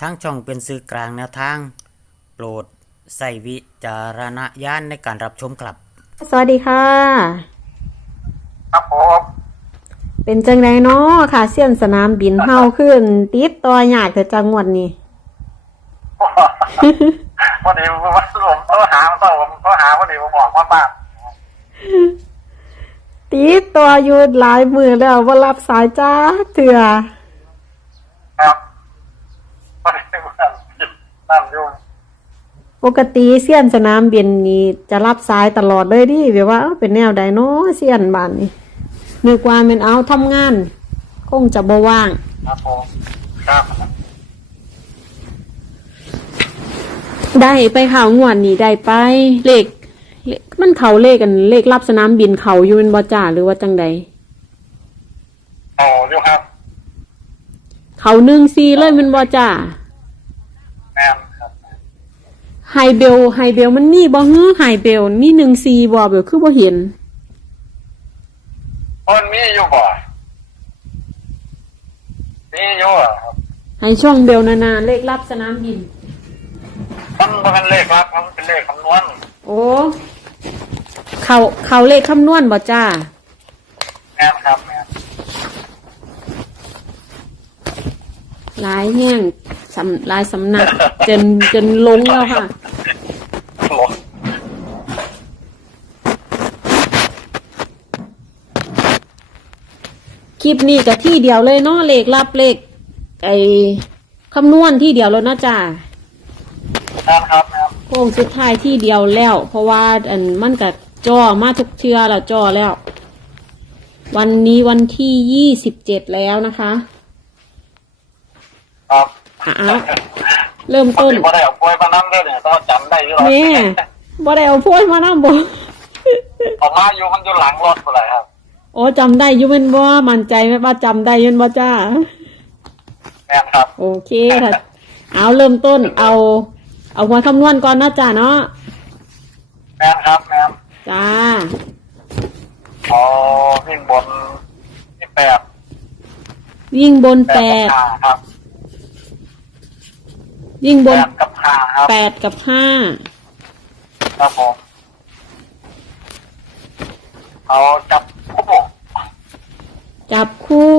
ทางช่องเป็นสื่อกลางแนวทาง โปรดใส่วิจารณญาณในการรับชมครับ สวัสดีค่ะ ครับผมเป็นจังไดเนาะค่ะเสี้ยนสนามบินเฮาขึ้น ติดต่อยากแต่จังหวัดนี้พอดีผมผมเขาหาเขาผมเขาหาพอดีผมบอกว่าบ้านติดต่ออยู่หลายมือแล้วว่ารับสายจ้าเถื่อครับ พอดีว่านั่นอยู่ปกติเสี้ยนสนามบินนี่จะรับสายตลอดเลยดิแบบว่าเอ้าเป็นแนวใดเนาะเสี้ยนบ้านนี่นึกว่าแมันเอาทำงาน คงจะบ่ว่าง ครับผมครับได้ไปข่าวงวดนี่ได้ไปเลขเลขมันเขาเลขกันเลขรับสนามบินเขาอยู่เป็นบ่จ่าหรือว่าจังใดโอ้อยู่ครับ เขาหนึ่งซีเลยแมันบ่จ่าแม่นครับ ไฮเบลไฮเบลมันมีบ่ฮือไฮเบลมีหนึ่งซีบ่เบลคือบ่เห็นคนมีอยู่บ่มีอยู่อะครับให้ช่องเบลนานาเลขรับสนามบินมันบ่เป็นเลขลับครับมันเป็นเลขคำนวณโอ้เขาเขาเลขคำนวณบ่จ้าแม่นครับแม่ หลายแห้งสำหลายสำนัก จนจนลงแล้วค่ะโอ้คลิปนี้กับที่เดียวเลยเนาะเลขรับเลขไอคำนวณที่เดียวแล้วนะจ้าแม่นครับแม่นโค้งสุดท้ายที่เดียวแล้ว เพราะว่าอันมันกับจอมาทุกเทือแล้วจอแล้ว วันนี้วันที่ยี่สิบเจ็ดแล้วนะคะ ครับอะเอาเริ่มพอต้นดีบ่ได้เอาป่วยมานั่งด้วยเนี่ยต้องจำได้อยู่หรอกแม่บ่ได้เอาโพยมานั่งบ่ออกมาอยู่มันอยู่หลังรถอะไรครับโอ้จำได้อยุ่เป็นบ่มั่นใจไหมว่าจำได้อยุ่นบ่จ้าแม่นครับ โอเคค่ะ เอาเริ่มต้นเอา เอาหัวคำนวณก่อนนะจ้าเนาะแม่นครับแม่นจ้าอ๋อวิ่งบนที่แปดวิ่งบนแปดกับห้าครับ วิ่งบแปนดกับห้าครับแปดกับห้าครับผมเอาจับคู่จับคู่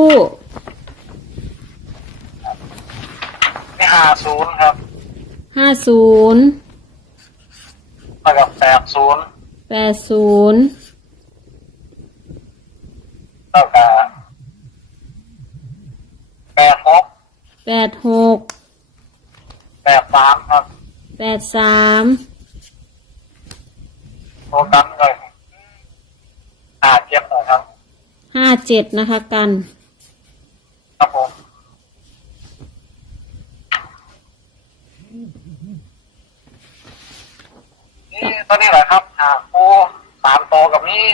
นี่ห้าศูนย์ครับห้าศูนย์แล้วกับแปดศูนย์แปดศูนย์แล้วกับแปดหกแปดหก แปดสามครับแปดสามโตัวกันเลยห้าเจ็ดนะครับ ห้าเจ็ดนะคะกัน ครับผมนี่ตัวนี้แหละครับหาคู่สามโตวกับนี้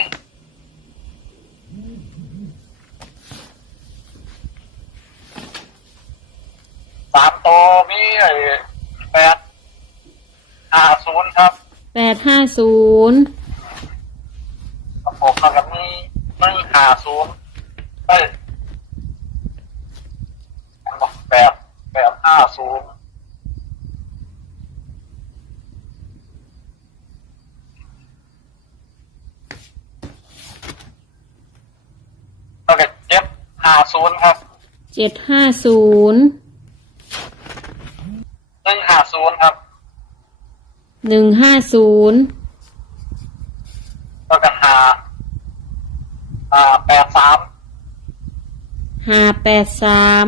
สามโตวมีไอ้แปดห้าศูนย์ครับแปดห้าศูนย์ครับผมแล้วก็มีหนึ่งห้าศูนย์เอ้ยแปดแปดห้าศูนย์แล้วก็เจ็ดห้าศูนย์ครับ เจ็ดห้าศูนย์ หนึ่งห้าศูนย์ครับหนึ่งห้าศูนย์แล้วก็หาอ่าแปดสามห้าแปดสาม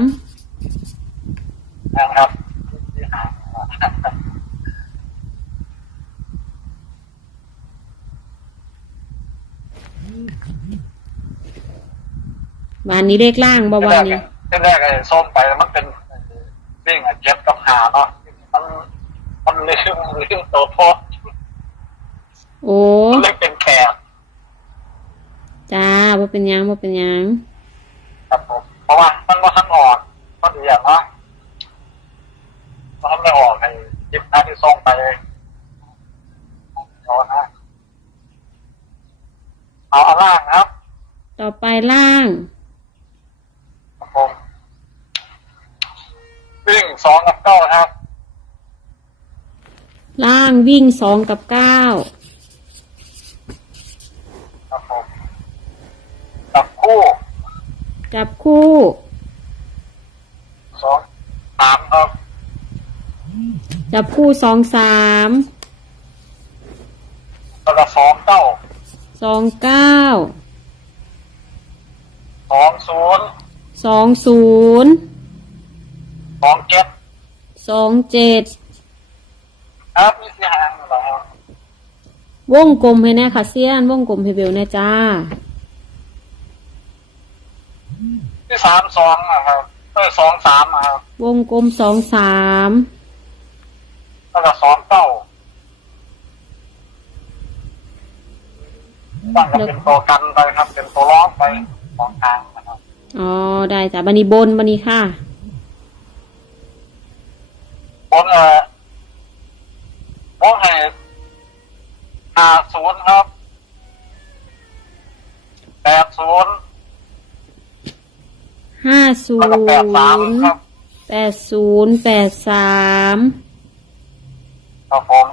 นะครับที่หาวันนี้เลขล่างบ่วันนี้ที่แรกไอ้ส้มไปมันเป็นวิ่งอะเจ็บกับหาเนาะ มันมันลืมลืมตัวโพสโอ้มันเลยเป็นแขกจ้าว่าเป็นหยังว่าเป็นหยังครับผมเพราะว่ามันว่าทันออกพอดีอย่างว่ามันไม่ออกไอ้จิบน้าที่ส่งไปเอานะเอาอันล่างครับ ต่อไปล่างครับผมวิ่ง สองกับเก้าครับ ล่างวิ่งสองกับเก้าครับผมกับคู่จับคู่สองสามครับจับคู่สองสามแล้วก็สองเก้าสองเก้าสองศูนย์สองศูนย์สองเจ็ดสองเจ็ด ครับนี่สี่หางนะครับวงกลมให้แน่ค่ะเซียน วงกลมให้เบลแน่จ้า ที่สามสองนะครับเออสองสามนะครับวงกลมสองสามแล้วก็สองเก้าตั้งก็เป็นตัวกันไปครับ เป็นตัวล้อไปสองทางนะครับอ๋อได้จ้ะบันนี้บนบันนี้ค่ะบนเอ่อ บนให้ห้าศูนย์ครับแปดศูนย์ห้าศูแล้วก็แปดสามนย์ครับแปดศูนย์แปดสามครับผม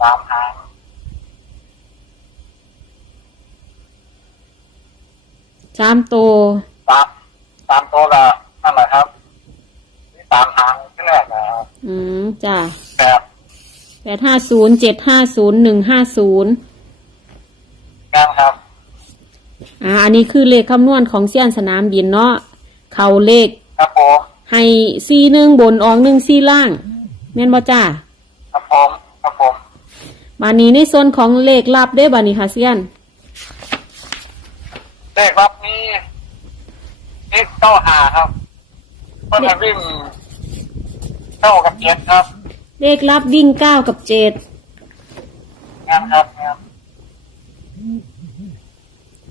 สามหางสามตัว สามสามตัวละนั่นแหละครับนี่สามหางที่แรกนะครับอืมจ้ะ แปด ปดห้าศูนย์เจ็ดห้าศูนย์หนึ่งห้าศูนย์งานครับ อ่า อันนี้คือเลขคำนวณของเซียนสนามบินเนาะเขาเลขครับผมให้ซีหนึ่งบนออกหนึ่งซีล่างแม่นบ่จ้าครับผมครับผมบานนี้ในส่วนของเลขลับได้บานี้ค่ะเซียนเลขรับนี้นี่เก้าหาครับเพื่อนให้วิ่งเก้ากับเจ็ดครับ เลขลับวิ่งเก้ากับเจ็ดงานครับงาน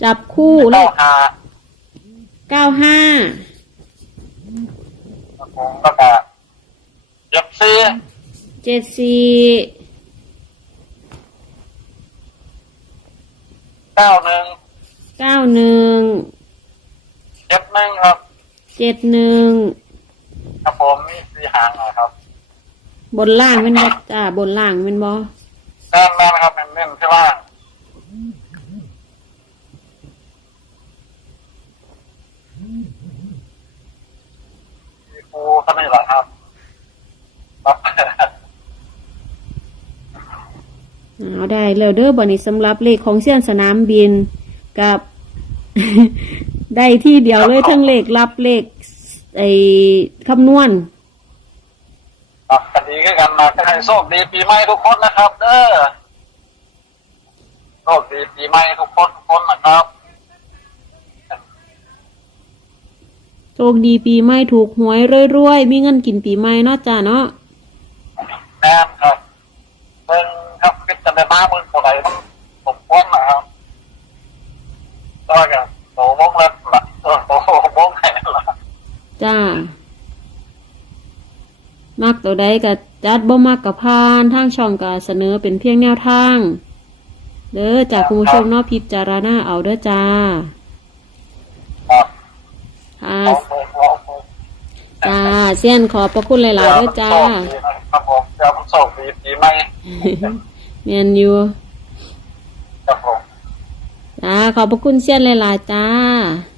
จับคู่เลเก้าขหาเก้าห้าครับผมแล้วก็เจ็ดสี่เจ็ดสี่เก้าหนึ่งเก้าหนึ่งเจ็ดหนึ่งครับเจ็ดหนึ่งครับผมมีสี่หางนะครับ บนล่างเป็นบ่จ้าบนล่างเป็นบ่แน่นแน่นะครับเน้นๆที่ล่างมีครูท่านนี้แหละครับครับเอาได้แล้วเด้อบานี้สำหรับเลขของเซียนสนามบินกับ ได้ที่เดียวเลยทั้งเลขลับเลขไอ้คำนวณครับกัน ดีขึ้นกันมาก็ให้โชคดีปีใหม่ทุกคนนะครับ เด้อโชคดีปีใหม่ทุกคนทุกคนนะครับโชคดีปีใหม่ถูกหวยรวยๆมีเงินกินปีใหม่เนาะจ้าเนาะแน่นครับเบิ่งครับพิจารณาเมืองตัวไหนมันสมควรนะครับก็อย่างโตวงเล็บละเออโตวงแหนละจ้า มักตัวใดก็จัดบ่มักกับพานทางช่องก็เสนอเป็นเพียงแนวทางเด้อจากคุณผู้ชมเนาะพิจารณาเอาเด้อจ้าครับค่ะลองเบิ่งลองเบิ่งจ้าเซียนขอบพระคุณหลายๆเด้อจ้าโชคดีนะครับผมเดี๋ยวมันโชคดีปีใหม่เมียนอยู่ครับผมจ้าขอบพระคุณเซียนหลายๆจ้าครับผม